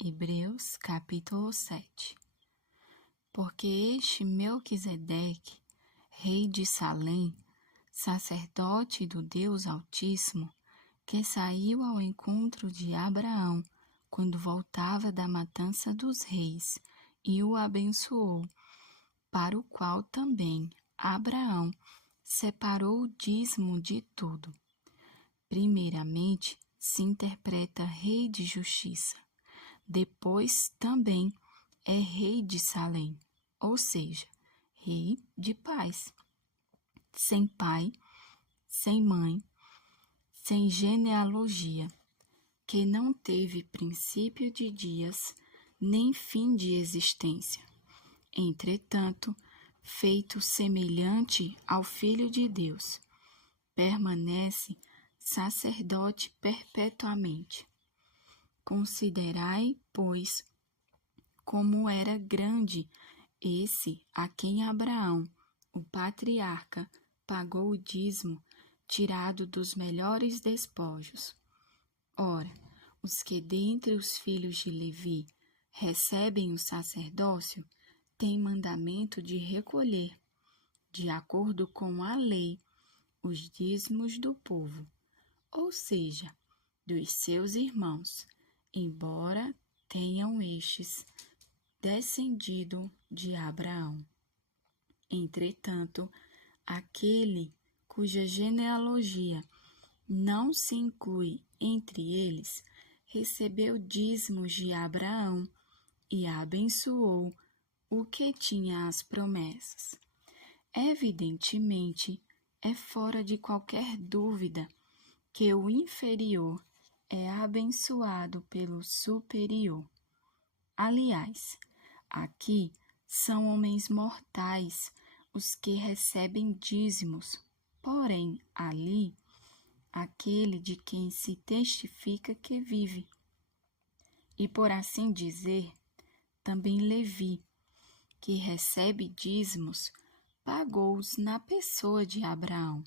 Hebreus capítulo 7. Porque este Melquisedeque, rei de Salém, sacerdote do Deus Altíssimo, que saiu ao encontro de Abraão quando voltava da matança dos reis e o abençoou, para o qual também Abraão separou o dízimo de tudo. Primeiramente se interpreta rei de justiça, depois também é rei de Salém, ou seja, rei de paz, sem pai, sem mãe, sem genealogia, que não teve princípio de dias, nem fim de existência. Entretanto, feito semelhante ao Filho de Deus, permanece sacerdote perpetuamente. Considerai, pois, como era grande esse a quem Abraão, o patriarca, pagou o dízimo tirado dos melhores despojos. Ora, os que dentre os filhos de Levi recebem o sacerdócio têm mandamento de recolher, de acordo com a lei, os dízimos do povo, ou seja, dos seus irmãos, embora tenham estes descendido de Abraão. Entretanto, aquele cuja genealogia não se inclui entre eles, recebeu dízimos de Abraão e abençoou o que tinha as promessas. Evidentemente, é fora de qualquer dúvida que o inferior é abençoado pelo superior. Aliás, aqui são homens mortais os que recebem dízimos, porém ali, aquele de quem se testifica que vive. E por assim dizer, também Levi, que recebe dízimos, pagou-os na pessoa de Abraão,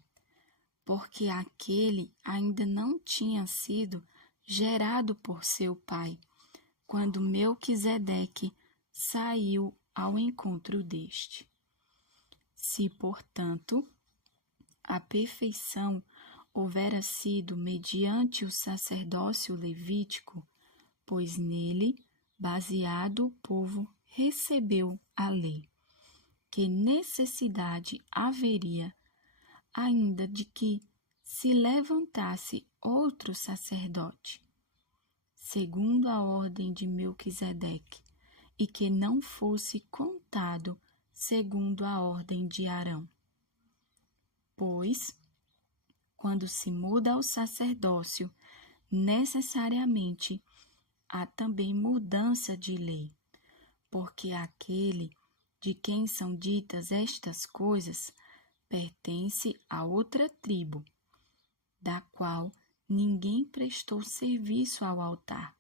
porque aquele ainda não tinha sido gerado por seu pai, quando Melquisedeque saiu ao encontro deste. Se, portanto, a perfeição houvera sido mediante o sacerdócio levítico, pois nele, baseado, o povo recebeu a lei, que necessidade haveria ainda de que se levantasse outro sacerdote, segundo a ordem de Melquisedeque, e que não fosse contado segundo a ordem de Arão. Pois, quando se muda o sacerdócio, necessariamente há também mudança de lei, porque aquele de quem são ditas estas coisas pertence a outra tribo, da qual ninguém prestou serviço ao altar.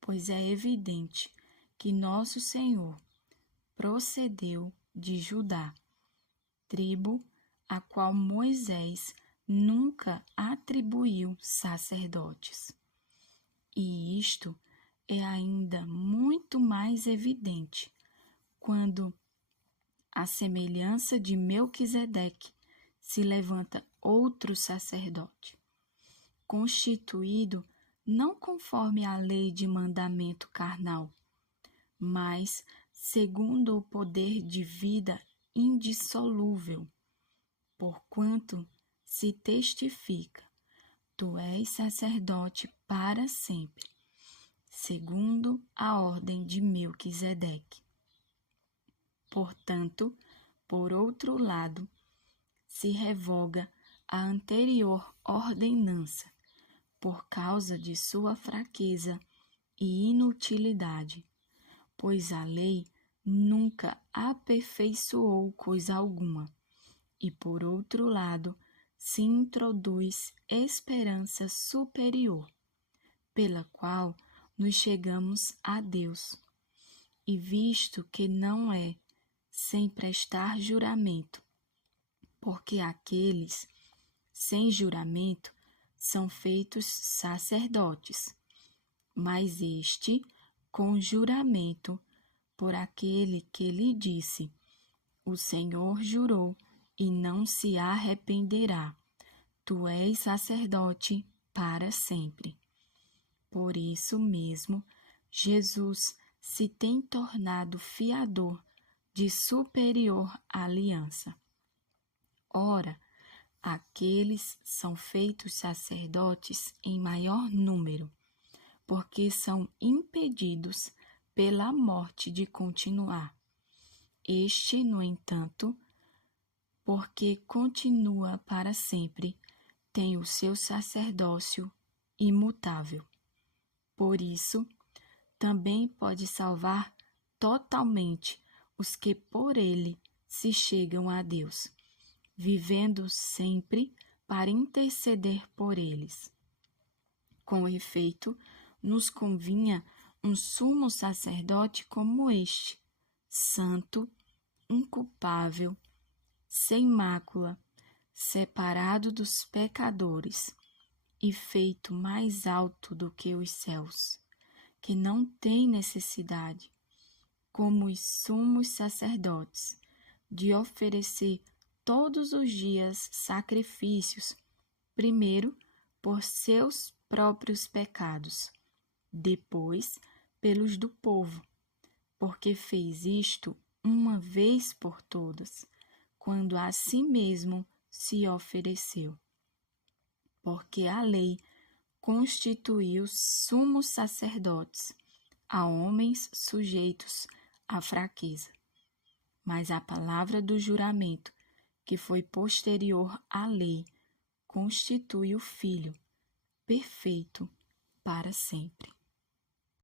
Pois é evidente que nosso Senhor procedeu de Judá, tribo a qual Moisés nunca atribuiu sacerdotes. E isto é ainda muito mais evidente quando, à semelhança de Melquisedeque, se levanta outro sacerdote, constituído não conforme a lei de mandamento carnal, mas segundo o poder de vida indissolúvel, porquanto se testifica: tu és sacerdote para sempre, segundo a ordem de Melquisedeque. Portanto, por outro lado, se revoga a anterior ordenança, por causa de sua fraqueza e inutilidade, pois a lei nunca aperfeiçoou coisa alguma, e por outro lado, se introduz esperança superior, pela qual nos chegamos a Deus. E visto que não é sem prestar juramento, porque aqueles sem juramento são feitos sacerdotes, mas este com juramento por aquele que lhe disse: o Senhor jurou e não se arrependerá. Tu és sacerdote para sempre. Por isso mesmo, Jesus se tem tornado fiador de superior aliança. Ora, aqueles são feitos sacerdotes em maior número, porque são impedidos pela morte de continuar. Este, no entanto, porque continua para sempre, tem o seu sacerdócio imutável. Por isso, também pode salvar totalmente os que por ele se chegam a Deus, vivendo sempre para interceder por eles. Com efeito, nos convinha um sumo sacerdote como este, santo, inculpável, sem mácula, separado dos pecadores e feito mais alto do que os céus, que não tem necessidade, como os sumos sacerdotes, de oferecer todos os dias sacrifícios, primeiro por seus próprios pecados, depois pelos do povo, porque fez isto uma vez por todas, quando a si mesmo se ofereceu. Porque a lei constituiu sumos sacerdotes a homens sujeitos à fraqueza. Mas a palavra do juramento, que foi posterior à lei, constitui o Filho, perfeito para sempre.